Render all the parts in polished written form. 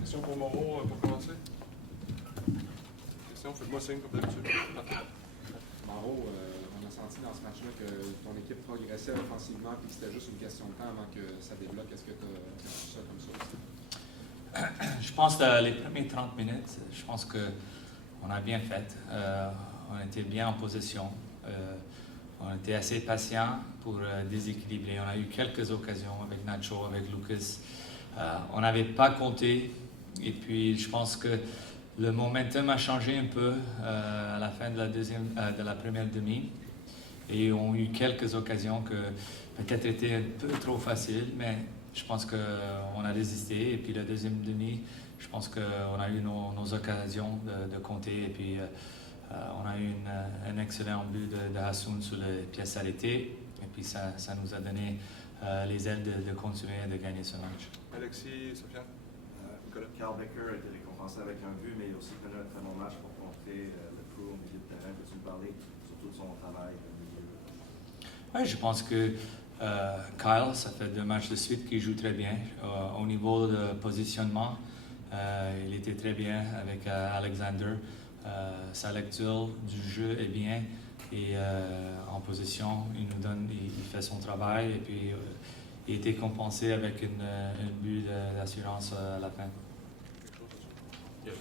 Question pour Moreau pour commencer. Question, faites-moi signe comme d'habitude. Mauro, on a senti dans ce match-là que ton équipe progressait offensivement puis que c'était juste une question de temps avant que ça débloque. Est-ce que tu as vu ça comme ça aussi? Je pense que les premières 30 minutes, je pense qu'on a bien fait. On était bien en possession. On était assez patient pour déséquilibrer. On a eu quelques occasions avec Nacho, avec Lucas. On n'avait pas compté. Et puis, je pense que le momentum a changé un peu à la fin de la première demi. Et on a eu quelques occasions que peut-être étaient un peu trop faciles, mais je pense qu'on a résisté. Et puis, la deuxième demi, je pense qu'on a eu nos occasions de compter. Et puis, on a eu un excellent but de Hassoun sur les pièces arrêtées. Et puis, ça nous a donné les ailes de continuer et de gagner ce match. Alexis, Sofiane. Nicolas. Carl Becker a été récompensé avec un but, mais il a aussi connu un très bon match pour contrer le crew au milieu de terrain. Peux-tu nous parler surtout de son travail au milieu? Oui, je pense que Kyle, ça fait 2 matchs de suite qu'il joue très bien. Au niveau de positionnement, il était très bien avec Alexander. Sa lecture du jeu est bien et en position, il fait son travail et puis il était compensé avec un but d'assurance à la fin. Quelque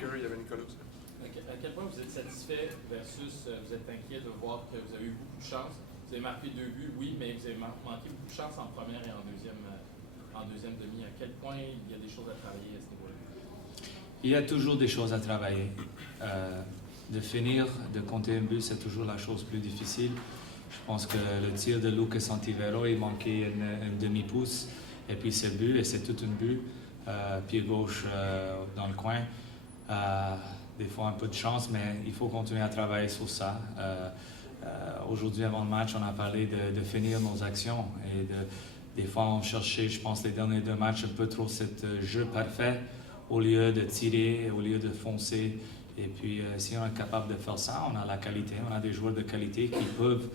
chose à il y avait Nicolas aussi. À quel point vous êtes satisfait versus vous êtes inquiet de voir que vous avez eu beaucoup de chance? Vous avez marqué 2 buts, oui, mais vous avez manqué beaucoup de chance en première et en deuxième demi. À quel point il y a des choses à travailler à ce niveau-là? Il y a toujours des choses à travailler. De finir, de compter un but, c'est toujours la chose plus difficile. Je pense que le tir de Lucas Antivero, il manquait une demi-pouce. Et puis c'est but, et c'est tout un but. Pied gauche dans le coin. Des fois un peu de chance, mais il faut continuer à travailler sur ça. Aujourd'hui, avant le match, on a parlé de finir nos actions. Et des fois, on cherchait, je pense, les derniers 2 matchs, un peu trop ce jeu parfait au lieu de tirer, au lieu de foncer. Et puis, si on est capable de faire ça, on a la qualité. On a des joueurs de qualité qui peuvent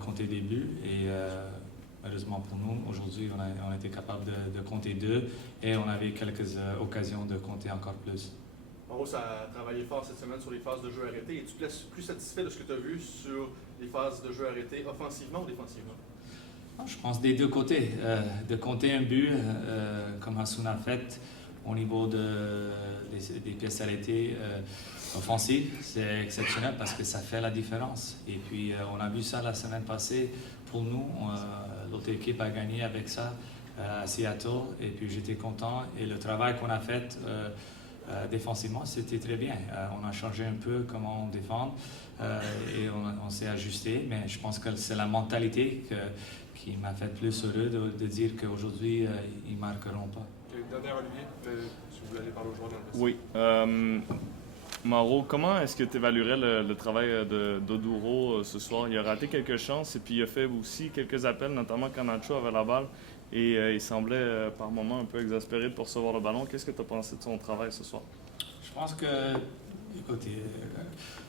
compter des buts. Et heureusement pour nous, aujourd'hui, on a été capable de compter 2 et on avait quelques occasions de compter encore plus. Mauro, ça a travaillé fort cette semaine sur les phases de jeu arrêtées. Es-tu plus satisfait de ce que tu as vu sur les phases de jeu arrêtées, offensivement ou défensivement? Je pense des 2 côtés. De compter un but, comme Hassoun a fait, au niveau des pièces arrêtées offensives, c'est exceptionnel parce que ça fait la différence. Et puis, on a vu ça la semaine passée. Pour nous, l'autre équipe a gagné avec ça à Seattle. Et puis, j'étais content. Et le travail qu'on a fait défensivement, c'était très bien. On a changé un peu comment on défend et on s'est ajusté. Mais je pense que c'est la mentalité qui m'a fait plus heureux de dire qu'aujourd'hui, ils ne marqueront pas. Dernière, Olivier, si vous voulez aller parler aux joueurs dans le Oui. Mauro, comment est-ce que tu évaluerais le travail d'Oduro ce soir? Il a raté quelques chances et puis il a fait aussi quelques appels, notamment quand Nacho avait la balle. Et il semblait par moments un peu exaspéré de recevoir le ballon. Qu'est-ce que tu as pensé de son travail ce soir? Je pense que, écoutez,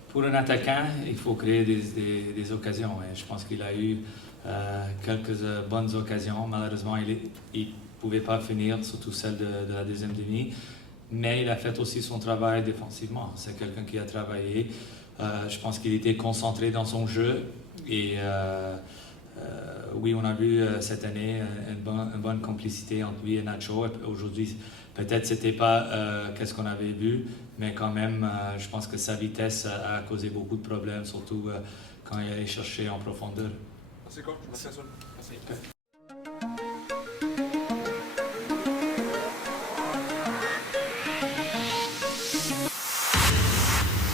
pour un attaquant, il faut créer des occasions. Et je pense qu'il a eu quelques bonnes occasions. Malheureusement, il ne pouvait pas finir, surtout celle de la deuxième demi. Mais il a fait aussi son travail défensivement. C'est quelqu'un qui a travaillé. Je pense qu'il était concentré dans son jeu. Et oui, on a vu cette année une bonne complicité entre lui et Nacho. Aujourd'hui, peut-être ce n'était pas qu'est-ce qu'on avait vu, mais quand même, je pense que sa vitesse a causé beaucoup de problèmes, surtout quand il allait chercher en profondeur. Merci, coach. Merci à ça. Merci.